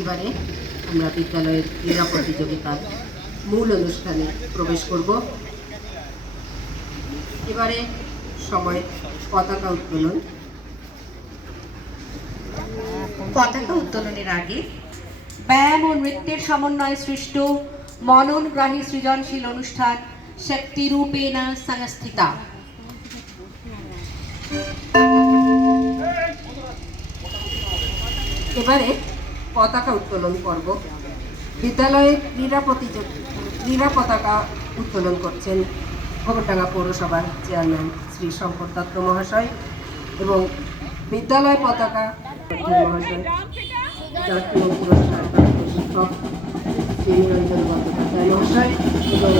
এবারে আমরা বিদ্যালয়ের ক্রীড়া প্রতিযোগিতার মূল অনুষ্ঠানে প্রবেশ করব। এবারে সময় পতাকা উত্তোলন। পতাকা উত্তোলনের আগে ব্যায়াম ও নৃত্যের সমন্বয়ে সৃষ্ট মননগ্রাহী সৃজনশীল অনুষ্ঠান শক্তিরূপেণ সংস্থিতা। এবারে পতাকা উত্তোলন করব। বিদ্যালয়ের ক্রীড়া প্রতিযোগী, ক্রীড়া পতাকা উত্তোলন করছেন গোবরডাঙ্গা পৌরসভার চেয়ারম্যান শ্রী শঙ্কর দত্ত মহাশয় এবং বিদ্যালয় পতাকা মহাশয় জাতীয় পুরস্কার শিক্ষক শ্রী নিরঞ্জন বন্দ্যোপাধ্যায় মহাশয় এবং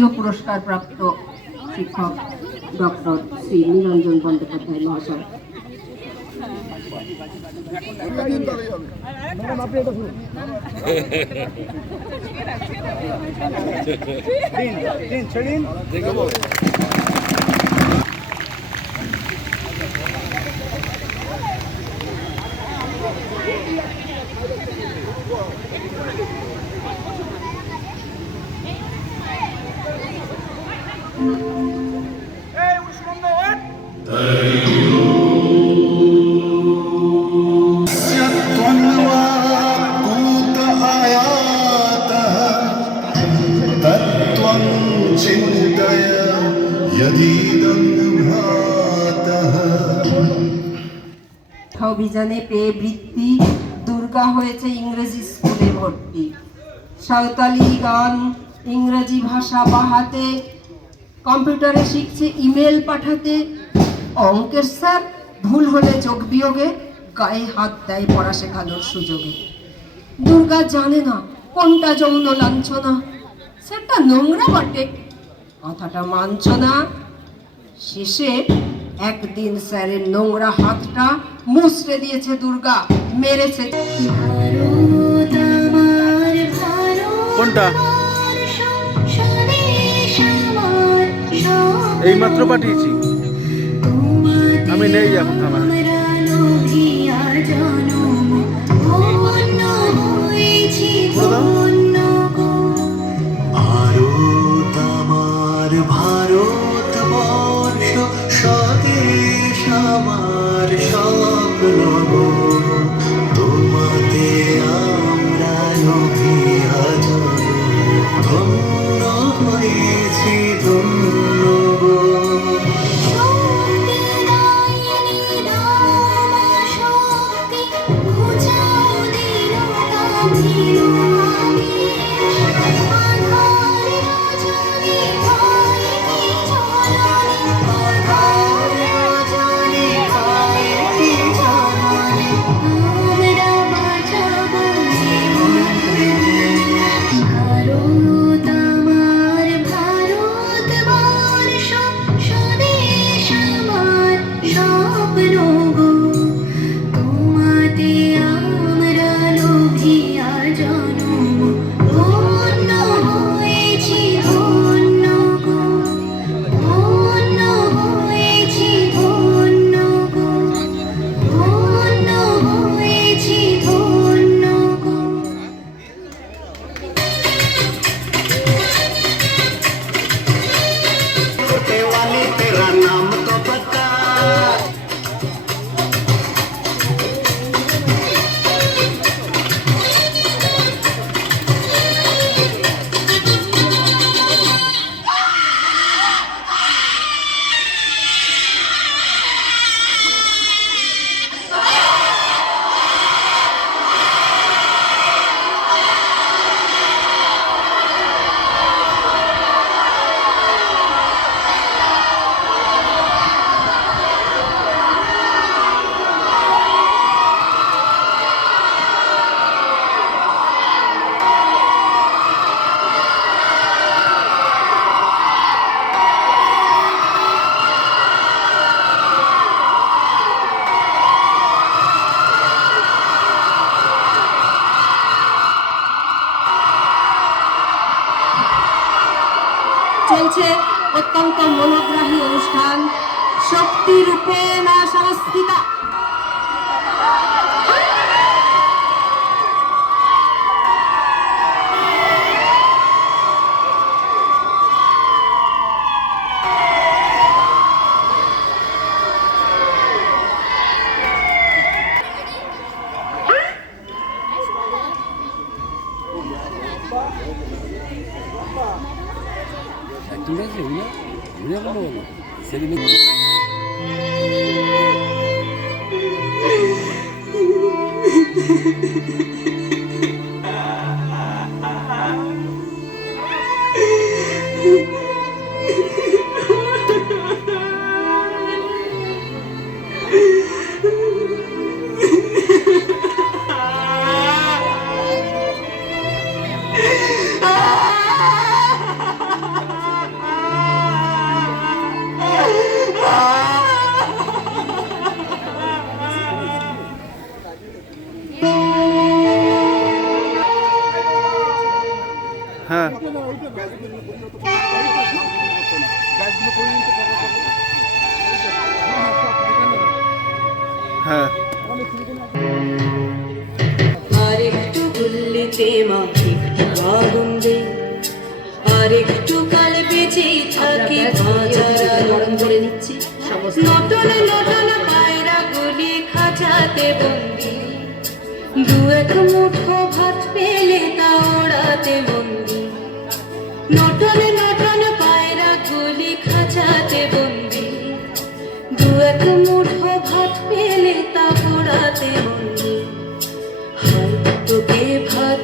জাতীয় পুরস্কার প্রাপ্ত শিক্ষক ডক্টর শ্রী নিরঞ্জন বন্দ্যোপাধ্যায় মহাশয়। ছেড়িন অভিযানে পেয়ে বৃত্তি, দুর্গা হয়েছে ইংরেজি স্কুলে ভর্তি। সাঁওতালি গান, ইংরেজি ভাষা বাহাতে, কম্পিউটারে শিখছে ইমেল পাঠাতে। অঙ্কের স্যার ভুল হলে যোগ বিয়োগে, গায়ে হাত দেয় পড়া শেখানোর সুযোগে। দুর্গা জানে না কোনটা যৌন লাঞ্ছনা স্যারটা নোংরা বটে। কথাটা মানছ না। শেষে একদিন স্যারের নোংরা হাতটা মুছড়ে দিয়েছে দুর্গা মেরেছে। কোনটা? এই মাত্র পাঠিয়েছি। আমি নেই এখন। छोटे वाले तेरा नाम तो बता হয়েছে অত্যন্ত মনোগ্রাহী অনুষ্ঠান। শক্তিরূপে না Sanskrita Bilmez mi? Ne? Ne bu oğlum? Selim'in... গুল্লিতে মা একটু আগুন দে। কাল বেঁচে থাকি নটন নটন পায়রা গুলি খাঁচাতে বন্দি। দু এক মুঠো ভাত পেলে তা ওড়াতে বন্দি। নটন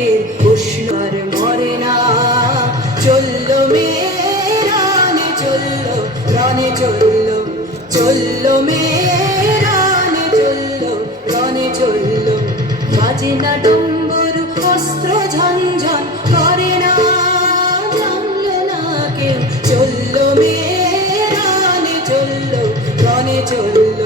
রক্তের উষ্ণ মরে না। চলল মেয়ের রানে চলল রানে চলল চলল মেয়ের রানে চলল রানে চলল। বাজে না ডম্বর, অস্ত্র ঝনঝন করে না। জানলো না কেউ, চলল চলল রানে চলল রানে চলল।